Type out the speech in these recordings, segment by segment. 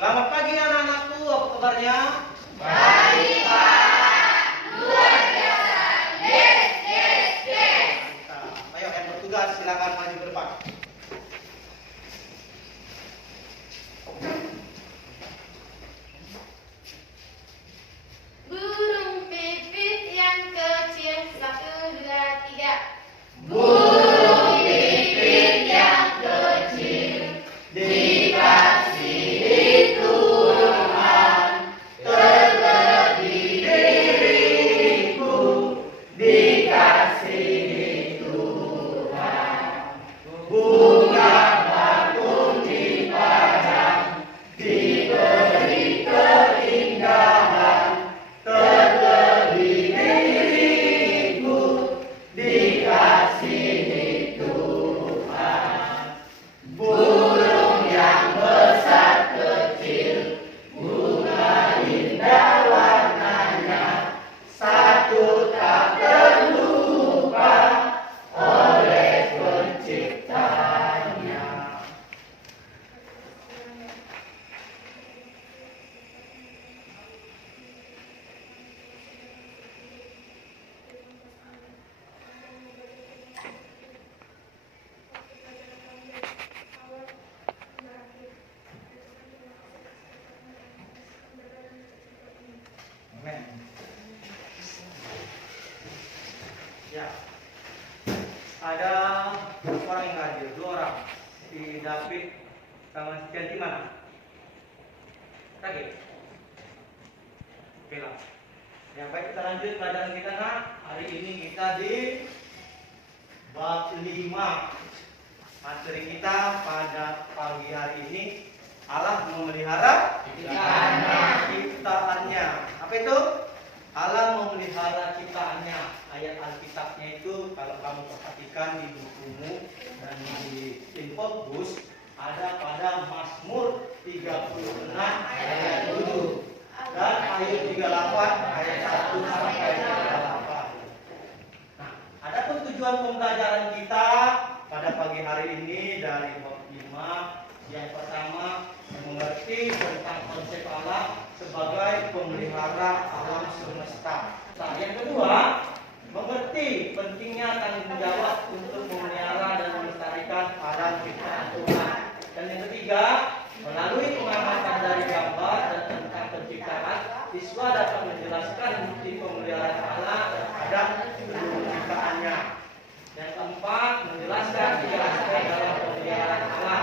Selamat pagi anak-anakku, apa kabarnya? Baik, Pak. Luar biasa. Yes, yes, yes. Mantap. Ayo yang bertugas silakan maju ke depan. Burung pipit yang kecil, 1, 2, 3. Burung pipit yang kecil, dikasihi Tuhan, terlebih diriku, dikasihi Tuhan. Bunga bakung dipajang, diberi keindahan, terlebih diriku, dikasihi Tuhan. Burung yang besar kecil, bunga indah warnanya, satu tak terlupa oleh penciptanya. Amin. Ya, ada orang yang hadir, 2 orang. Si David sama si Cantik mana? Tadi. Oke lah. Yang baik, kita lanjut pelajaran kita nak. Hari ini kita di bab 5. Materi kita pada pagi hari ini, Allah memelihara ciptaannya. Apa itu? Allah memelihara ciptaannya. Ayat Alkitabnya itu kalau kamu perhatikan di bukumu dan di infobus ada pada Mazmur 36 ayat 7 dan ayat 38 ayat 1 sampai 38. Nah, adapun tujuan pembelajaran kita pada pagi hari ini dari bab 5, yang pertama mengerti tentang konsep Allah sebagai pemelihara alam semesta. Nah, yang kedua, mengerti pentingnya tanggung jawab untuk memelihara dan melestarikan alam ciptaan Tuhan. Dan yang ketiga, melalui pengamatan dari gambar dan tentang penciptaan, siswa dapat menjelaskan bukti pemeliharaan Allah terhadap seluruh ciptaannya. Yang keempat, menjelaskan 3 aspek dalam pemeliharaan Allah.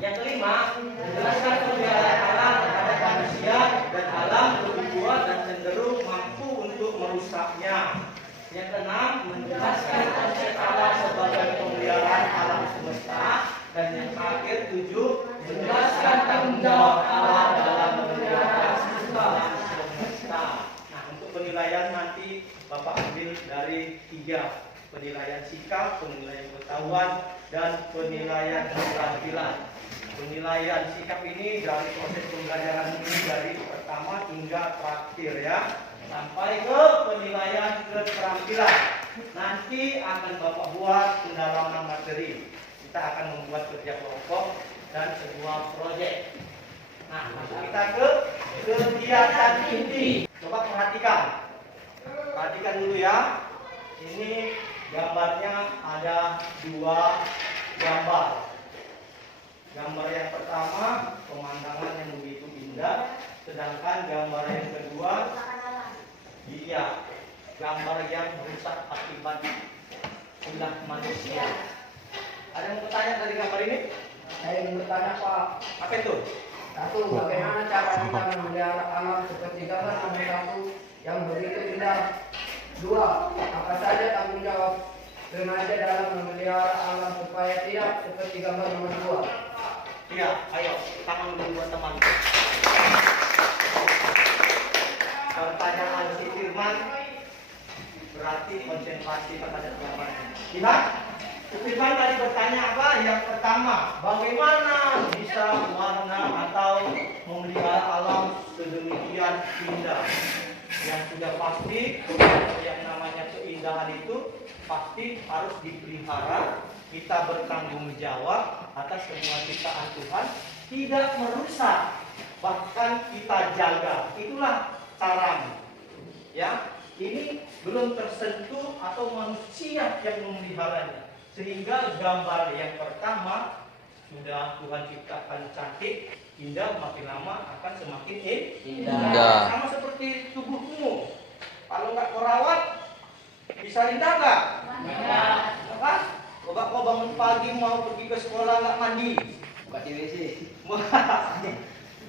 Yang kelima, menjelaskan pemeliharaan Allah terhadap manusia dan alam lebih kuat dan cenderung mampu untuk merusaknya. Yang keenam, menjelaskan konsep Allah sebagai pemeliharaan alam semesta. Dan yang terakhir 7, menjelaskan tanggung jawab Allah dalam memelihara alam semesta. Nah, untuk penilaian nanti Bapak ambil dari 3. Penilaian sikap, penilaian pengetahuan, dan penilaian keterampilan. Penilaian sikap ini dari proses pembelajaran ini dari pertama hingga terakhir ya, sampai ke penilaian keterampilan. Nanti akan Bapak buat pendalaman materi. Kita akan membuat kerja kelompok dan sebuah proyek. Nah, masuk kita ke kegiatan inti. Coba perhatikan. Perhatikan dulu ya. Ini gambarnya ada 2 gambar. Gambar yang pertama pemandangan yang begitu indah, sedangkan gambar yang kedua gambar yang rusak akibat ulah manusia. Ada yang bertanya dari gambar ini? Saya ingin bertanya, Pak. Apa itu? 1. Bagaimana cara kita memelihara alam seperti gambar nomor 1 yang begitu indah? 2. Apa saja tanggung jawab remaja dalam memelihara alam supaya tidak seperti gambar nomor 2? Iya, ayo tangan dulu buat teman. Pertanyaan si Firman berarti konsentrasi terhadap gambarnya. Lihat, si Firman tadi bertanya apa? Yang pertama, bagaimana bisa warna atau memelihara alam sedemikian indah? Yang sudah pasti yang namanya keindahan itu pasti harus dipelihara. Kita bertanggung jawab atas semua ciptaan Tuhan, tidak merusak bahkan kita jaga. Itulah caramu. Ya, ini belum tersentuh atau manusia yang memeliharanya. Sehingga gambar yang pertama sudah Tuhan ciptakan cantik, indah, makin lama akan semakin Indah. Sama seperti tubuhmu. Kalau nggak kau rawat, bisa indah nggak? Apa? Coba kau bangun pagi mau pergi ke sekolah nggak mandi, Buka WC.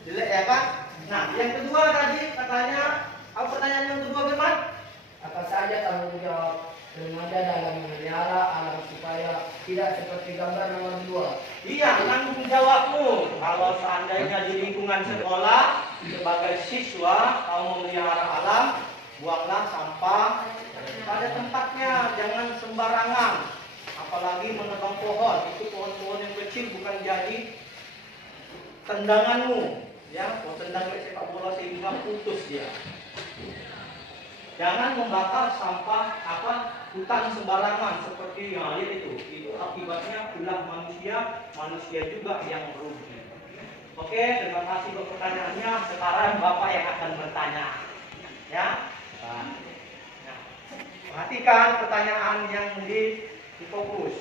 jelek ya kan? Nah, yang kedua tadi katanya, apa pertanyaan yang kedua Firman? Apa saja tanggung jawab remaja dalam memelihara alam supaya tidak seperti gambar nomor 2? Iya, tanggung jawabmu. Kalau seandainya di lingkungan sekolah sebagai siswa kau memelihara alam, buanglah sampah pada tempatnya, jangan sembarangan. Apalagi menebang pohon, itu pohon-pohon yang kecil bukan jadi tendanganmu. Ya, kau tendang kayak sepak bola sehingga putus dia. Jangan membakar sampah hutan sembarangan seperti yang lihat itu akibatnya ulah manusia juga yang merugi. Oke, terima kasih untuk pertanyaannya. Sekarang Bapak yang akan bertanya, ya. Nah, perhatikan pertanyaan yang di fokus.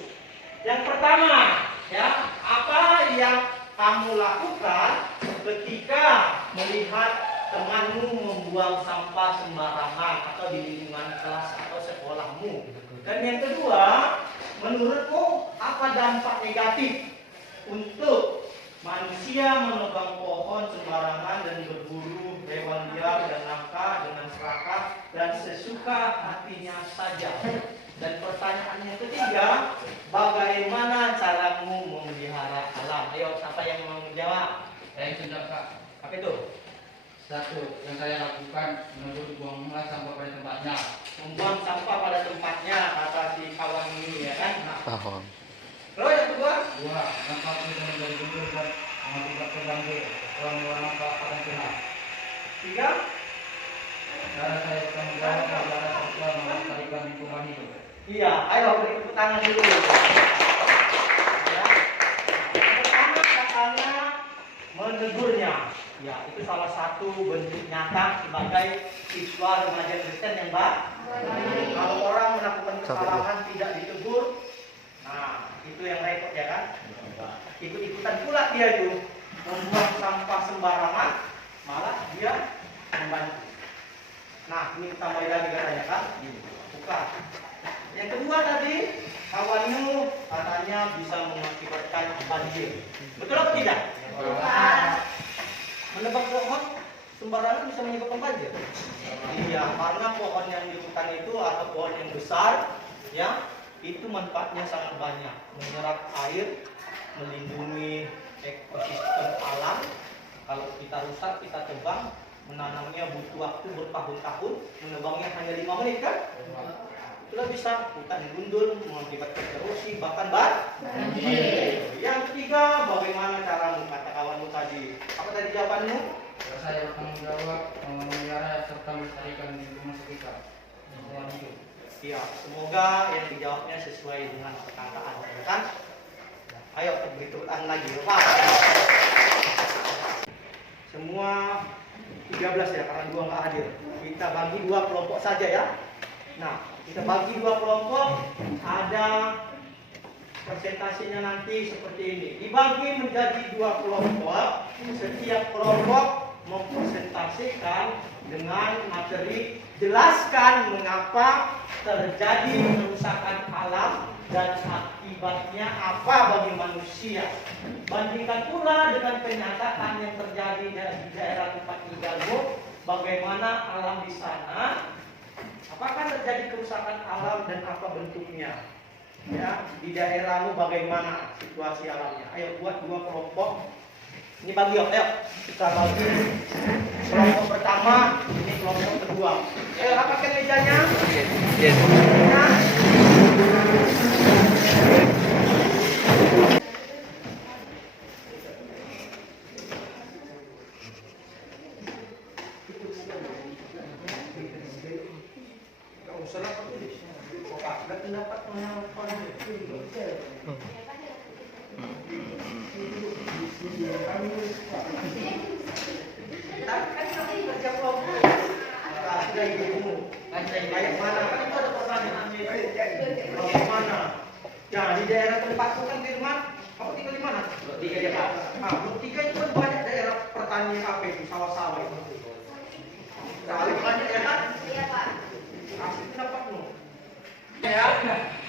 Yang pertama, ya, apa yang kamu lakukan ketika melihat temanmu membuang sampah sembarangan atau di lingkungan kelas atau sekolahmu? Dan yang kedua, menurutmu apa dampak negatif untuk manusia menebang pohon sembarangan dan berburu hewan liar dan langka dengan serakah dan sesuka hatinya saja? Dan pertanyaan yang ketiga, bagaimana caramu memelihara alam? Ayo, siapa yang mau menjawab? Saya sudah Kak. Apa itu? Satu, yang saya lakukan buanglah sampah pada tempatnya. Membuang sampah pada tempatnya, kata si kawan ini, ya kan? Nah, Paham. lalu yang kedua, Dua, sampah tidak dari dulu dan tidak terganggu orang-orang akan punah. tiga, Cara saya bertanggung jawab adalah serta melestarikan lingkungan hidup. iya, ayo beri tepuk tangan dulu. Ya. Yang pertama katanya menegurnya. Ya, itu salah satu bentuk nyata sebagai siswa remaja Kristen yang baik. Kalau orang melakukan kesalahan tidak ditegur, nah itu yang repot ya kan? Ikut-ikutan pula dia itu membuang sampah sembarangan, malah dia membantu. Nah, ini tambah lagi katanya kan? Bukan. Yang kedua tadi, kawanmu katanya bisa mengakibatkan banjir. Betul atau tidak? Menebang pohon sembarangan bisa menyebabkan banjir. Iya, karena pohon yang di hutan itu atau pohon yang besar, ya, itu manfaatnya sangat banyak, menyerap air, melindungi ekosistem alam. Kalau kita rusak, kita tebang, menanamnya butuh waktu bertahun-tahun, menebangnya hanya 5 menit kan? Itulah bisa hutan gundul, mengakibatkan erosi, bahkan banjir. Yang ketiga, bagaimana caramu, kata kawanmu tadi? Apa tadi jawabanmu? Cara saya bertanggung jawab memelihara serta melestarikan lingkungan sekitar. Lingkungan hidup. Iya, semoga yang dijawabnya sesuai dengan perkataan, ya kan? Ayo, beri tepuk tangan lagi, Pak. Semua 13 ya, karena 2 nggak hadir. Kita bagi 2 kelompok saja ya. Nah, kita bagi 2 kelompok, ada presentasinya nanti seperti ini. Dibagi menjadi 2 kelompok, setiap kelompok mempresentasikan dengan materi, jelaskan mengapa terjadi kerusakan alam dan akibatnya apa bagi manusia. Bandingkan pula dengan kenyataan yang terjadi di daerah tempat tinggalmu, bagaimana alam di sana. Apakah terjadi kerusakan alam dan apa bentuknya? Ya, di daerahmu bagaimana situasi alamnya? Ayo buat 2 kelompok. Ini bagi yuk, ayo kita bagi. Kelompok pertama, ini kelompok kedua. Ayo rapatkan mejanya. Ya. kayak mana? Kan itu ada pertanyaannya itu. Bagaimana? Ya di daerah tempatku kan Firman, kamu tinggal di mana? Blok 3 ya Pak. Nah, Blok 3 itu kan banyak daerah pertanian apa itu, sawah-sawah itu. Sawit banyak ya kan? Iya Pak. Asli pendapatmu. Ya,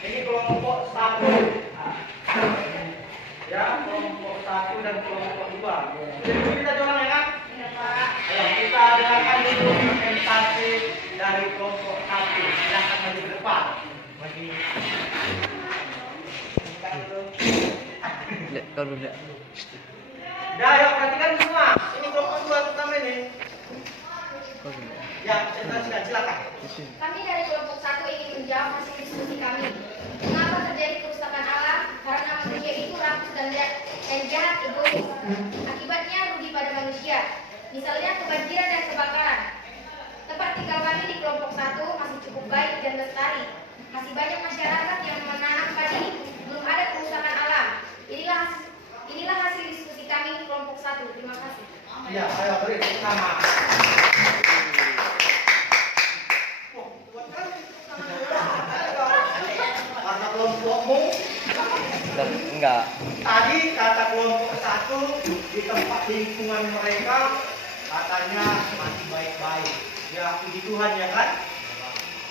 ini kelompok 1. Ya, kelompok 1 dan kelompok 2. Jadi kita dorong ya kan? Iya Pak. Ayo kita dengarkan dulu presentasi dari kelompok 1. Silakan maju ke depan. Maju. Lihat kalau lihat. Dah, ayo perhatikan semua. Ini kelompok 2 pertama ini. Ya, presentasikan silakan. Kami dari kelompok 1 ingin menjawab hasil diskusi kami. Mengapa terjadi kerusakan alam? Karena manusia itu rakus dan jahat egois. Akibatnya rugi pada manusia. Misalnya kebanjiran dan kebakaran. Tempat tinggal kami di kelompok 1 masih cukup baik dan lestari. Masih banyak masyarakat yang menanam padi. Belum ada kerusakan alam. Inilah hasil diskusi kami di kelompok 1. Terima kasih. Ya, ayo beri tepuk tangan. Karena kelompokmu Enggak. tadi kata kelompok 1 di tempat lingkungan mereka katanya masih baik-baik. Ya puji Tuhan ya kan?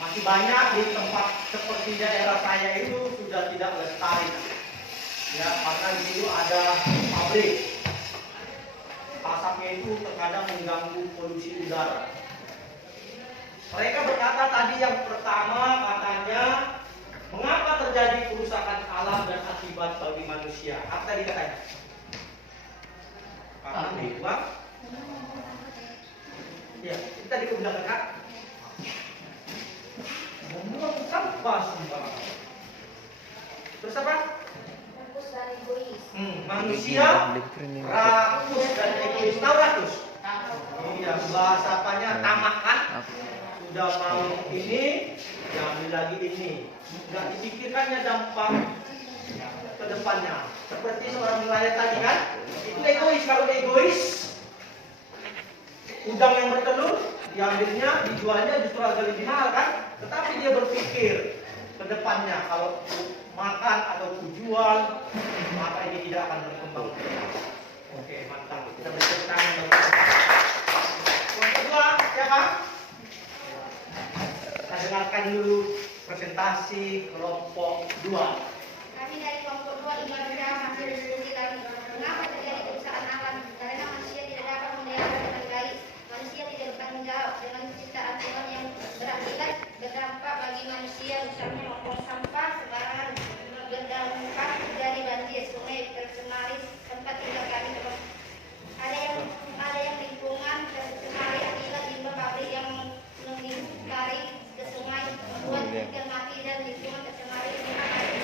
Masih banyak di tempat seperti daerah saya itu sudah tidak lestari. Ya karena di situ ada pabrik. Asapnya itu terkadang mengganggu polusi udara. Mereka berkata tadi yang pertama katanya mengapa terjadi kerusakan alam dan akibat bagi manusia? Apa tadi katanya? Karena membuang. Ya, kita di kebenaran Kak. Membuang sampah sembarangan. Terus apa? Rakus dan egois. Manusia rakus dan egois. Tahu rakus? Iya, bahasa apanya tamak kan? Sudah mau ini, diambil lagi ini. Nggak dipikirkannya dampak ke depannya. Seperti seorang nelayan tadi kan? Itu egois. Kalau egois, udang yang bertelur, diambilnya, dijualnya justru agak lebih mahal kan? Tetapi dia berpikir ke depannya, kalau makan atau jual, maka ini tidak akan berkembang. Oke, mantap. Kita beri tepuk tangan. Yang kedua, siapa? Kita dengarkan dulu presentasi kelompok 2. Kami dari kelompok 2 ingin menjawab hasil diskusi kami. Mengapa terjadi kerusakan alam? Karena manusia tidak dapat memelihara dengan baik. Manusia tidak bertanggung jawab dengan penciptaan Tuhan yang berakibat berdampak bagi manusia. Misalnya membuang sampah sembarangan, berdampak dari banjir, sungai tercemari tempat tinggal kami. Ada yang lingkungan tercemari akibat limbah pabrik yang mengingkari ke sungai, membuat ikan mati dan lingkungan tercemari. Terima kasih.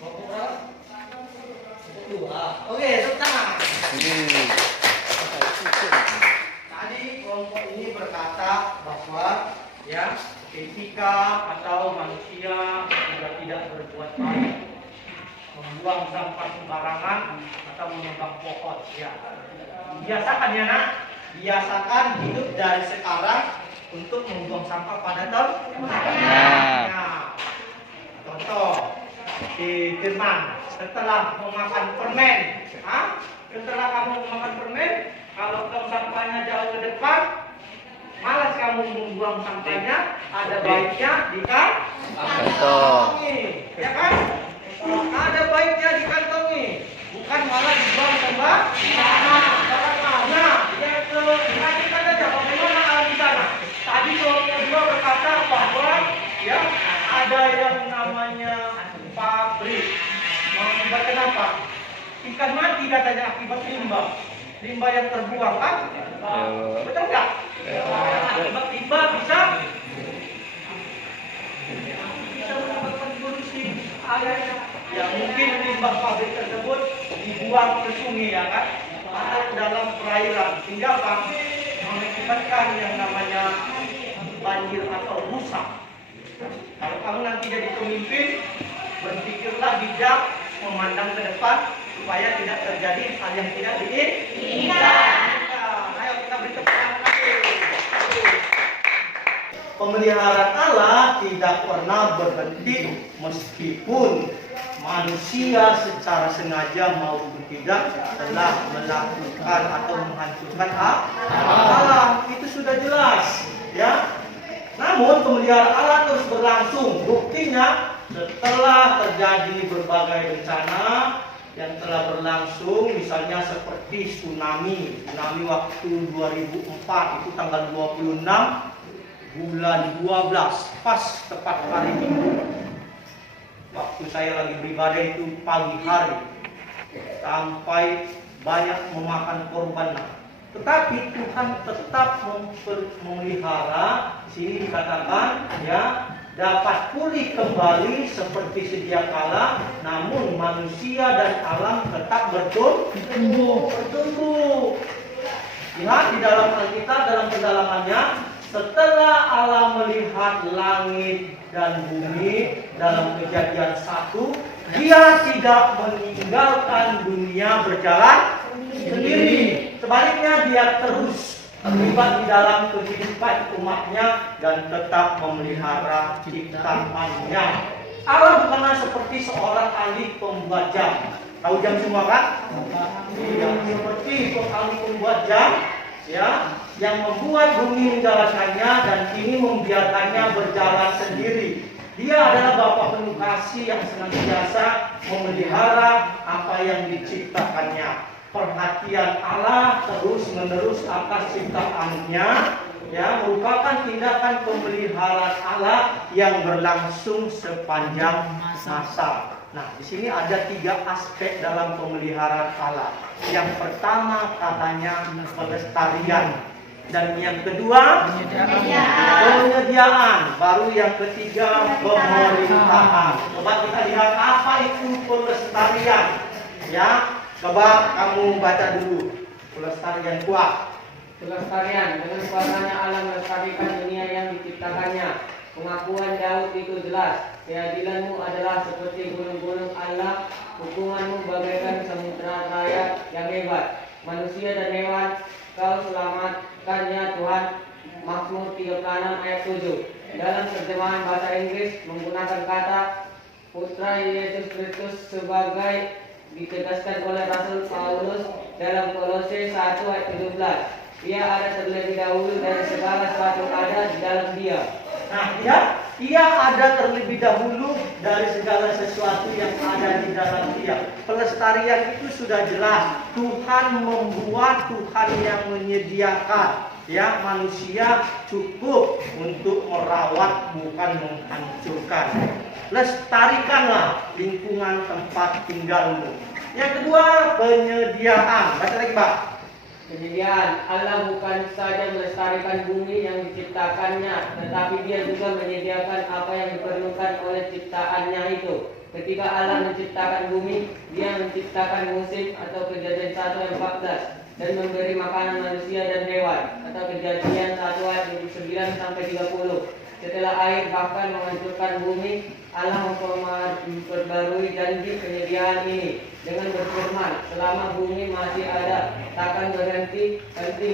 Kelompok berapa? Kelompok 2. Oke, tepuk tangan. Tadi kelompok ini berkata bahwa ya etika atau manusia sudah tidak berbuat baik, membuang sampah sembarangan atau menebang pohon. Ya, biasakan ya nak, biasakan hidup dari sekarang untuk membuang sampah pada tempatnya. Contoh di Firman, setelah memakan permen, setelah kamu memakan permen, kalau tong sampahnya jauh ke depan, malas kamu membuang sampahnya, ada baiknya dikantongi, ya kan? Ada baiknya dikantongi, bukan malah dibuang sembarangan. Nah, yang perhatikan aja bagaimana alam di sana. Tadi kelompok 2 berkata bahwa ya ada yang namanya pabrik. Mengakibatkan apa? Ikan mati katanya akibat limbah yang terbuang kan? Betul nggak? Akibat limbah bisa menyebabkan polusi air. Ya mungkin limbah pabrik tersebut dibuang ke sungai ya kan? Atau ke dalam perairan sehingga apa? Mengakibatkan yang namanya banjir atau rusak. Kalau kamu nanti jadi pemimpin, berpikirlah bijak, memandang ke depan supaya tidak terjadi hal yang tidak diinginkan. Ayo kita beri tepuk tangan lagi. pemeliharaan Allah tidak pernah berhenti meskipun manusia secara sengaja maupun tidak telah melakukan atau menghancurkan alam. Itu sudah jelas, ya. Namun pemeliharaan Allah terus berlangsung. Buktinya setelah terjadi berbagai bencana yang telah berlangsung, misalnya seperti tsunami waktu 2004 itu tanggal 26 bulan 12 pas tepat hari Minggu. Waktu saya lagi beribadah itu pagi hari sampai banyak memakan korban. Tetapi Tuhan tetap memelihara. Sini dikatakan ya dapat pulih kembali seperti sedia kala, namun manusia dan alam tetap bertumbuh. Lihat di dalam Alkitab dalam pendalamannya, setelah Allah melihat langit dan bumi dalam Kejadian 1, Dia tidak meninggalkan dunia berjalan sendiri. Sebaliknya Dia terus terlibat di dalam kehidupan umatnya dan tetap memelihara ciptaannya. Allah bukanlah seperti seorang ahli pembuat jam. Tahu jam semua kan? Iya, seperti ahli pembuat jam, ya, yang membuat bumi menjalankannya dan ini membiarkannya berjalan sendiri. Dia adalah Bapa penuh kasih yang senantiasa memelihara apa yang diciptakannya. Perhatian Allah terus-menerus atas ciptaannya, ya, merupakan tindakan pemeliharaan Allah yang berlangsung sepanjang masa. Nah, di sini ada 3 aspek dalam pemeliharaan Allah. Yang pertama katanya pelestarian, dan yang kedua penyediaan, baru yang ketiga pemerintahan. Coba kita lihat apa itu pelestarian, ya. Coba kamu baca dulu pelestarian kuat. Pelestarian, dengan kuasanya Allah melestarikan dunia yang diciptakannya. Pengakuan Daud itu jelas. Keadilanmu adalah seperti gunung-gunung Allah, hukumanmu bagaikan samudra raya yang hebat. Manusia dan hewan kau selamatkannya Tuhan. Mazmur 36 ayat 7. Dalam terjemahan bahasa Inggris menggunakan kata Putra Yesus Kristus sebagai ditegaskan oleh Rasul Paulus dalam Kolose 1 ayat 17. Ia ada terlebih dahulu dari segala sesuatu ada di dalam Dia. Nah, ia ada terlebih dahulu dari segala sesuatu yang ada di dalam Dia. Pelestarian itu sudah jelas. Tuhan membuat, Tuhan yang menyediakan. Ya, manusia cukup untuk merawat, bukan menghancurkan. Lestarikanlah lingkungan tempat tinggalmu. Yang kedua, penyediaan. Baca lagi, Pak. Penyediaan. Allah bukan saja melestarikan bumi yang diciptakannya, tetapi Dia juga menyediakan apa yang diperlukan oleh ciptaannya itu. Ketika Allah menciptakan bumi, Dia menciptakan musim atau Kejadian 1 ayat 14 dan memberi makanan manusia dan hewan atau Kejadian 1 ayat 29 sampai 30. Setelah air bahkan menghancurkan bumi, Allah memperbarui janji penyediaan ini dengan berfirman, selama bumi masih ada, takkan berhenti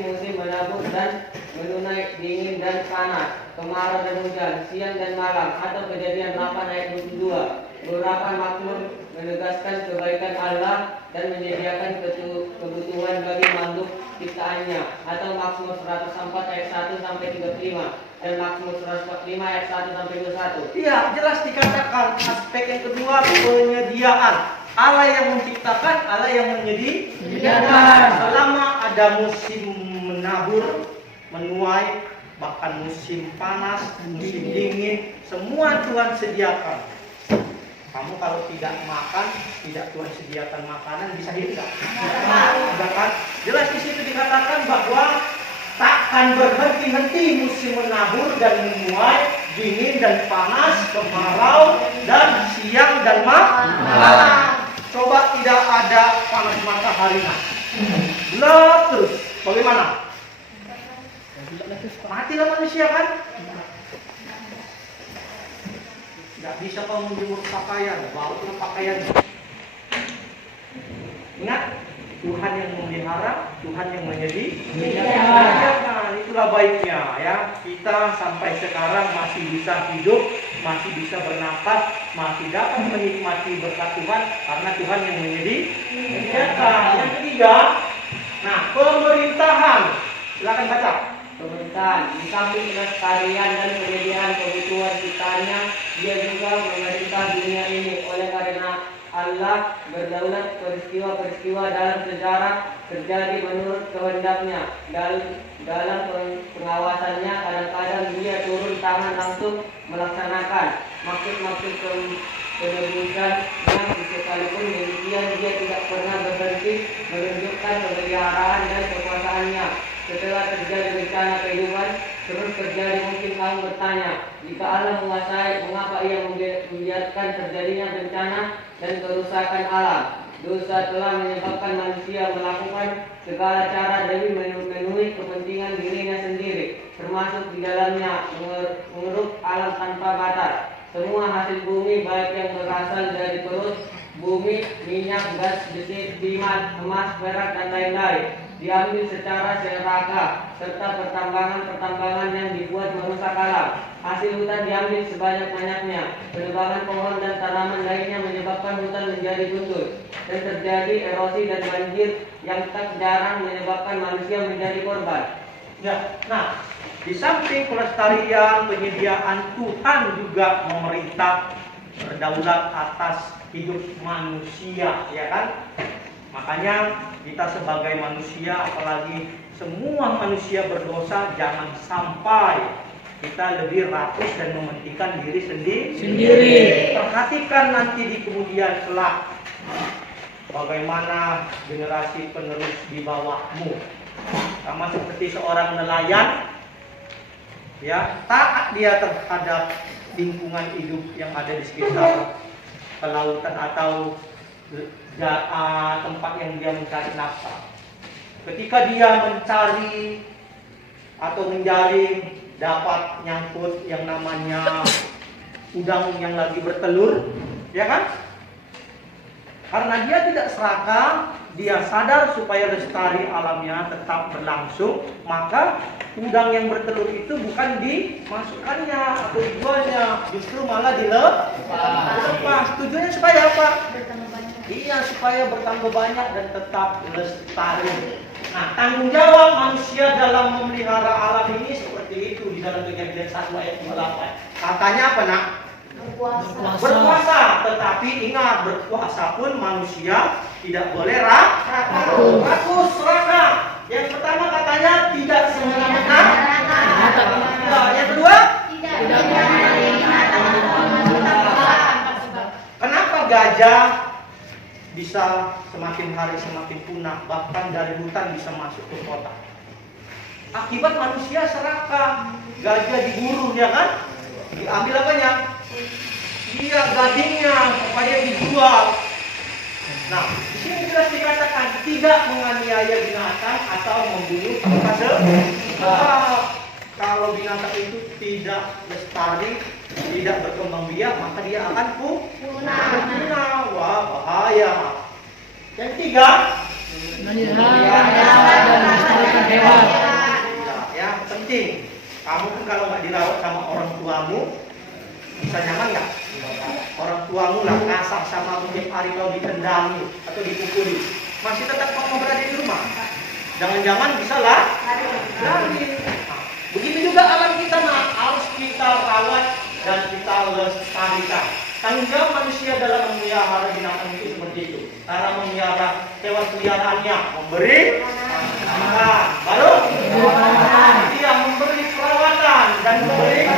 musim menabur dan menuai dingin dan panas, kemarau dan hujan, siang dan malam, atau Kejadian 8 ayat 22. Beberapa makhluk menegaskan kebaikan Allah dan menyediakan kebutuhan bagi makhluk ciptaannya, atau Mazmur 104 ayat 1 sampai 35 dan Mazmur 145 ayat 1 sampai 21. Iya, jelas dikatakan aspek yang kedua penyediaan. Allah yang menciptakan, Allah yang menyediakan. Selama ada musim menabur, menuai, bahkan musim panas, musim dingin, semua Tuhan sediakan. Kamu kalau tidak makan, tidak Tuhan sediakan makanan, bisa hidup nggak? Enggak kan? Jelas di situ dikatakan bahwa takkan berhenti-henti musim menabur dan menuai, dingin dan panas, kemarau dan siang dan malam. Coba tidak ada panas matahari, gelap terus, bagaimana? Matilah manusia kan? Tidak bisa kamu menjemur pakaian, bautlah pakaian. Ingat, Tuhan yang memelihara, Tuhan yang menyediakan. Itulah alangkah baiknya ya kita sampai sekarang masih bisa hidup, masih bisa bernapas, masih dapat menikmati berkat Tuhan karena Tuhan yang menyediakan. Yang ketiga, nah pemerintahan. Silakan baca. Pemerintahan, di samping kelestarian dan penyediaan kebutuhan kitanya, dia juga memerintah dunia ini. Oleh karena Allah berdaulat, peristiwa-peristiwa dalam sejarah terjadi menurut kehendaknya. Dalam pengawasannya, kadang-kadang dia turun tangan langsung melaksanakan maksud-maksud penebusan yang sekalipun demikian dia tidak pernah berhenti menunjukkan pemeliharaan dan kekuasaannya. Setelah terjadi bencana kehidupan terus terjadi, mungkin kamu bertanya, jika Allah menguasai, mengapa ia membiarkan terjadinya bencana dan kerusakan alam? Dosa telah menyebabkan manusia melakukan segala cara demi memenuhi kepentingan dirinya sendiri, termasuk di dalamnya mengeruk alam tanpa batas. Semua hasil bumi, baik yang berasal dari perut bumi, minyak, gas, besi, timah, emas, perak, dan lain-lain, diambil secara serakah, serta pertambangan-pertambangan yang dibuat merusak alam. Hasil hutan diambil sebanyak-banyaknya. Penebangan pohon dan tanaman lainnya menyebabkan hutan menjadi gundul, dan terjadi erosi dan banjir yang tak jarang menyebabkan manusia menjadi korban. Ya, nah di samping pelestarian penyediaan, Tuhan juga memerintah berdaulat atas hidup manusia, ya kan? Makanya kita sebagai manusia, apalagi semua manusia berdosa, jangan sampai kita lebih rakus dan mementingkan diri sendiri. Perhatikan nanti di kemudian kelak bagaimana generasi penerus di bawahmu. Sama seperti seorang nelayan, ya, taat dia terhadap lingkungan hidup yang ada di sekitar kelautan atau tempat yang dia mencari nafkah. Ketika dia mencari atau menjaring, dapat nyangkut yang namanya udang yang lagi bertelur, ya kan? Karena dia tidak serakah, dia sadar supaya lestari alamnya tetap berlangsung, maka udang yang bertelur itu bukan dimasukkannya atau dijualnya, justru malah dilepas. Tujuannya supaya apa? Iya, supaya bertambah banyak dan tetap lestari. Nah, tanggung jawab manusia dalam memelihara alam ini seperti itu di dalam Kejadian 1 ayat 28. Katanya apa, Nak? Berpuasa, tetapi ingat, berpuasa pun manusia tidak boleh rakus, serakah. Yang pertama katanya tidak semena-mena. Yang kedua, kenapa gajah bisa semakin hari semakin punah, bahkan dari hutan bisa masuk ke kota? Akibat manusia serakah. Gajah diburu, ya kan? Diambil apanya? Iya, gadingnya supaya dijual. Nah, di sini jelas dikatakan tidak menganiaya binatang atau membunuh kalau binatang itu tidak lestari, tidak berkembang biak, maka dia akan punah. Wah, bahaya. Yang ketiga, ya, penting. Kamu pun kalau nggak dirawat sama orang tuamu, bisa nyaman nggak? Orang tuamu lah kasar sama tiap hari kau ditendangi atau dipukuli, masih tetap kamu berada di rumah? Jangan-jangan bisa lah lari. Begitu juga alam kita, harus kita rawat dan kita lestarikan. Tanggung jawab manusia dalam memelihara binatang itu seperti itu. Cara memelihara hewan peliharaannya, memberi makan, baru dia memberi perawatan dan memberi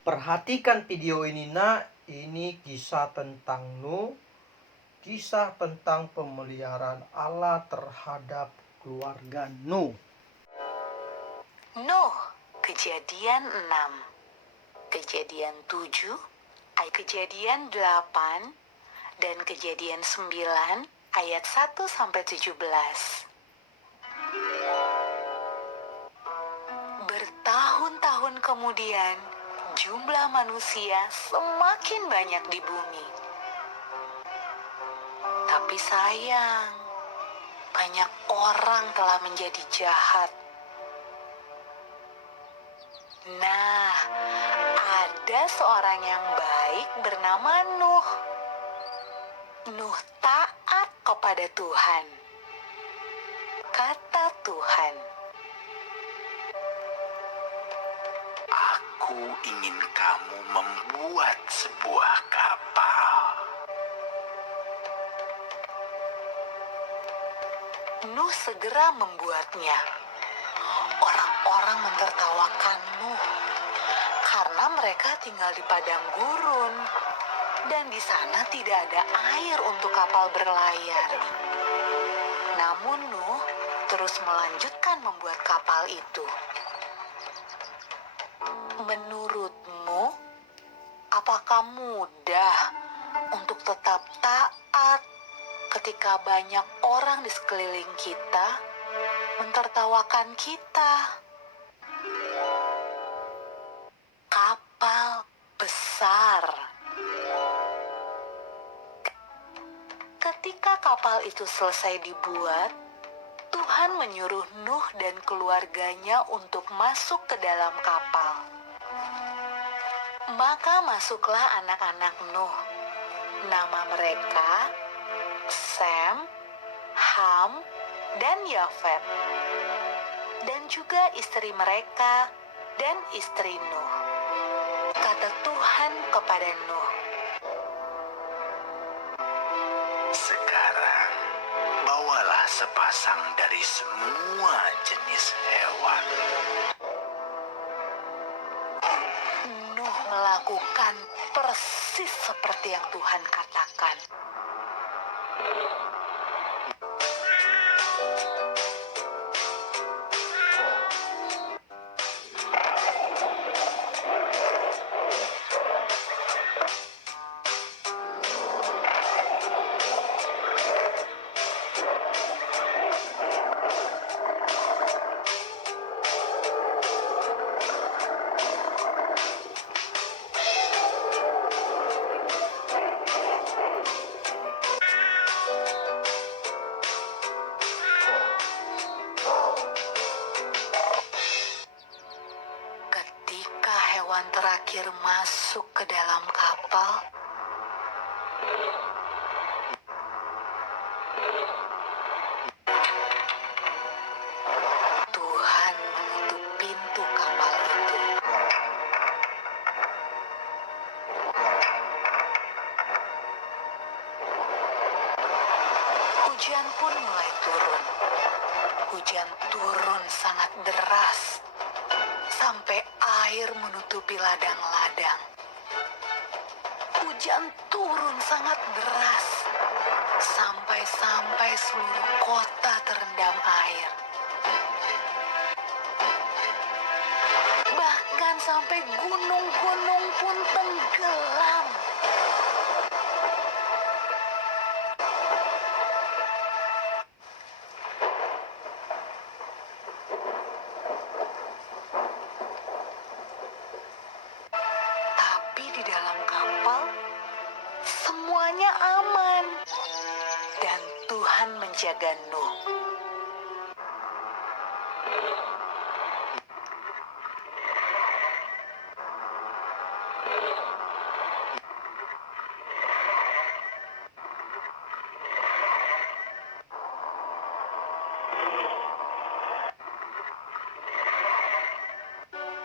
Perhatikan video ini, Nak. Ini kisah tentang Nuh, kisah tentang pemeliharaan Allah terhadap keluarga Nuh. Nuh, Kejadian 6, Kejadian 7, Kejadian 8, dan Kejadian 9 ayat 1-17. Bertahun-tahun kemudian, jumlah manusia semakin banyak di bumi. Tapi sayang, banyak orang telah menjadi jahat. Nah, ada seorang yang baik bernama Nuh. Nuh taat kepada Tuhan. Kata Tuhan, Aku ingin kamu membuat sebuah kapal. Nuh segera membuatnya. Orang-orang mentertawakan Nuh karena mereka tinggal di padang gurun dan di sana tidak ada air untuk kapal berlayar. Namun Nuh terus melanjutkan membuat kapal itu. Menurutmu, apakah mudah untuk tetap taat ketika banyak orang di sekeliling kita mentertawakan kita? Kapal besar. Ketika kapal itu selesai dibuat, Tuhan menyuruh Nuh dan keluarganya untuk masuk ke dalam kapal. Maka masuklah anak-anak Nuh. Nama mereka Sem, Ham, dan Yafet. Dan juga istri mereka dan istri Nuh. Kata Tuhan kepada Nuh, Sekarang, bawalah sepasang dari semua jenis hewan. Nuh melakukan persis seperti yang Tuhan katakan. Ketika hewan terakhir masuk ke dalam kapal, Tuhan menutup pintu kapal itu. Hujan pun mulai turun. Hujan turun sangat deras, sampai air menutupi ladang-ladang. Hujan turun sangat deras, sampai seluruh kota terendam air. Bahkan sampai gunung-gunung pun tenggelam. Tapi di dalam kapal, semuanya aman. Dan Tuhan menjaga Nuh.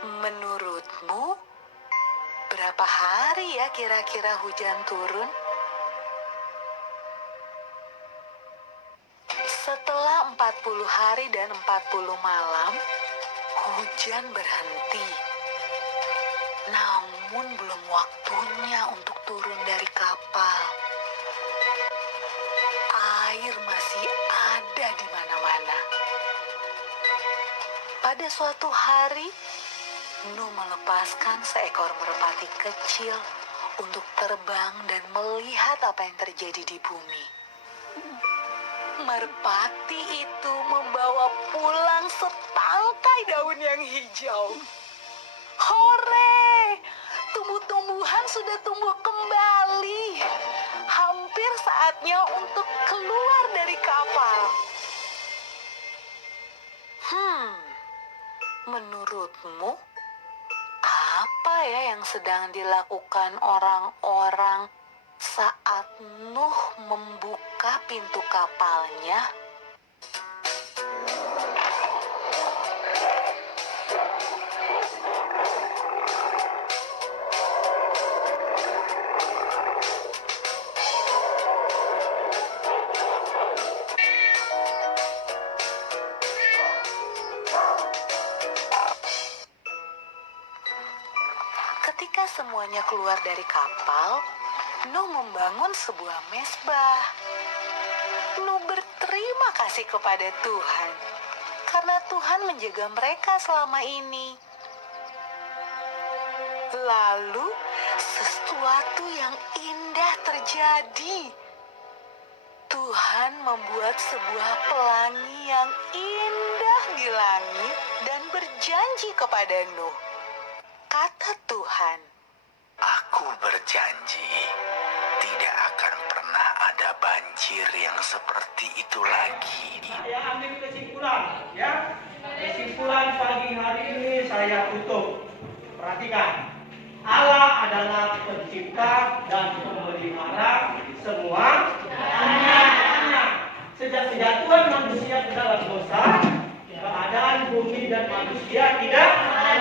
Menurutmu, berapa hari ya kira-kira hujan turun? Setelah 40 hari dan 40 malam, hujan berhenti. Namun belum waktunya untuk turun dari kapal. Air masih ada di mana-mana. Pada suatu hari, Nuh melepaskan seekor merpati kecil untuk terbang dan melihat apa yang terjadi di bumi. Merpati itu membawa pulang setangkai daun yang hijau. Hore! Tumbuh-tumbuhan sudah tumbuh kembali. Hampir saatnya untuk keluar dari kapal. menurutmu, apa ya yang sedang dilakukan orang-orang saat Nuh membuka pintu kapalnya? Ketika semuanya keluar dari kapal, Nuh membangun sebuah mezbah. Nuh berterima kasih kepada Tuhan karena Tuhan menjaga mereka selama ini. Lalu sesuatu yang indah terjadi. Tuhan membuat sebuah pelangi yang indah di langit dan berjanji kepada Nuh. Kata Tuhan, Aku berjanji tidak akan pernah ada banjir yang seperti itu lagi. Saya ambil kesimpulan, ya. Kesimpulan pagi hari ini saya tutup. Perhatikan, Allah adalah pencipta dan pemelihara semua dunia. Sejak kejatuhan manusia ke dalam dosa, keadaan bumi dan manusia tidak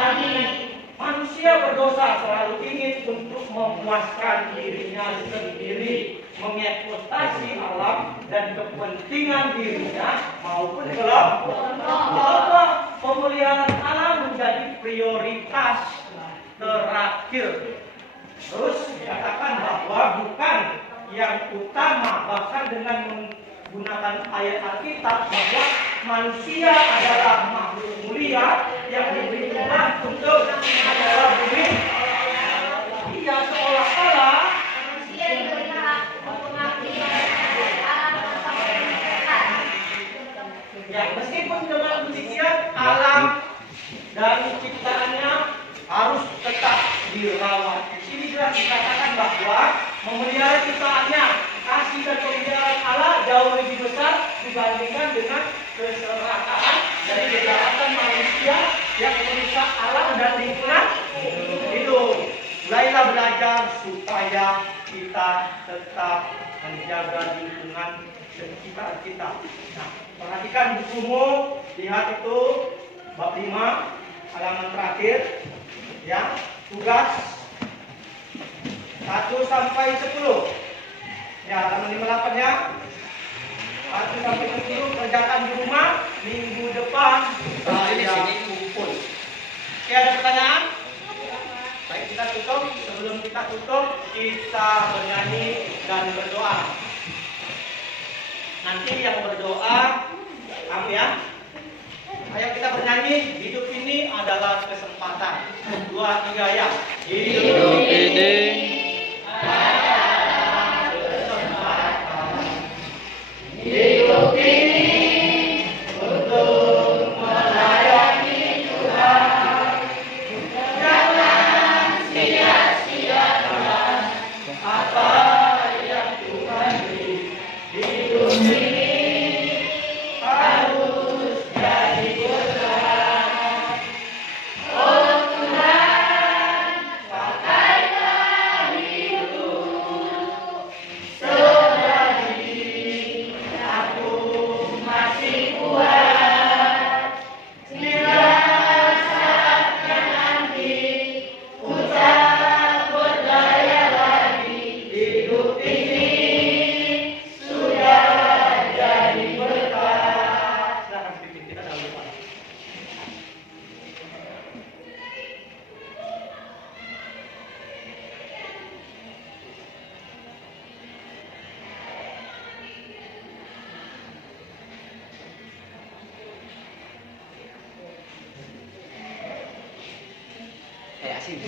lagi. Manusia berdosa selalu ingin untuk memuaskan dirinya sendiri, mengeksploitasi alam dan kepentingan dirinya maupun kelompok. Pemeliharaan alam menjadi prioritas terakhir. Terus dikatakan bahwa bukan yang utama, bahkan dengan menggunakan ayat Alkitab bahwa manusia adalah makhluk mulia yang diberi Tuhan untuk adalah bumi. Ia seolah-olah Manusia diberi hak untuk mengabdi alam bersama dengan Tuhan. ya, meskipun dengan demikian alam dan ciptaannya harus tetap dirawat. Di sini jelas dikatakan bahwa memelihara ciptaannya, kasih dan pemeliharaan Allah jauh lebih besar dibandingkan dengan keserakahan dari kejahatan manusia yang merusak alam dan lingkungan hidup. Mulailah belajar supaya kita tetap menjaga lingkungan sekitar kita. Nah, perhatikan bukumu, lihat itu bab 5 halaman terakhir, ya, tugas 1 sampai 10. Ya, halaman 58 ya. 1 sampai 10 kerjakan di rumah, minggu depan saya kumpul. Oke, ada pertanyaan? Baik, kita tutup. Sebelum kita tutup, kita bernyanyi dan berdoa. Nanti yang berdoa kamu ya. Ayo kita bernyanyi. Hidup ini adalah kesempatan. 2, 3 ya. Hidup ini adalah kesempatan. Hidup ini untuk melayani Tuhan. Jangan sia-siakan apa yang Tuhan beri. Hidup ini harus jadi berkah. Oh Tuhan, pakailah hidup selagi aku masih kuat. Bila saatnya nanti ku tak berdaya lagi, hidup ini sudah jadi berkah. Silahkan pimpin kita dalam doa. Asik.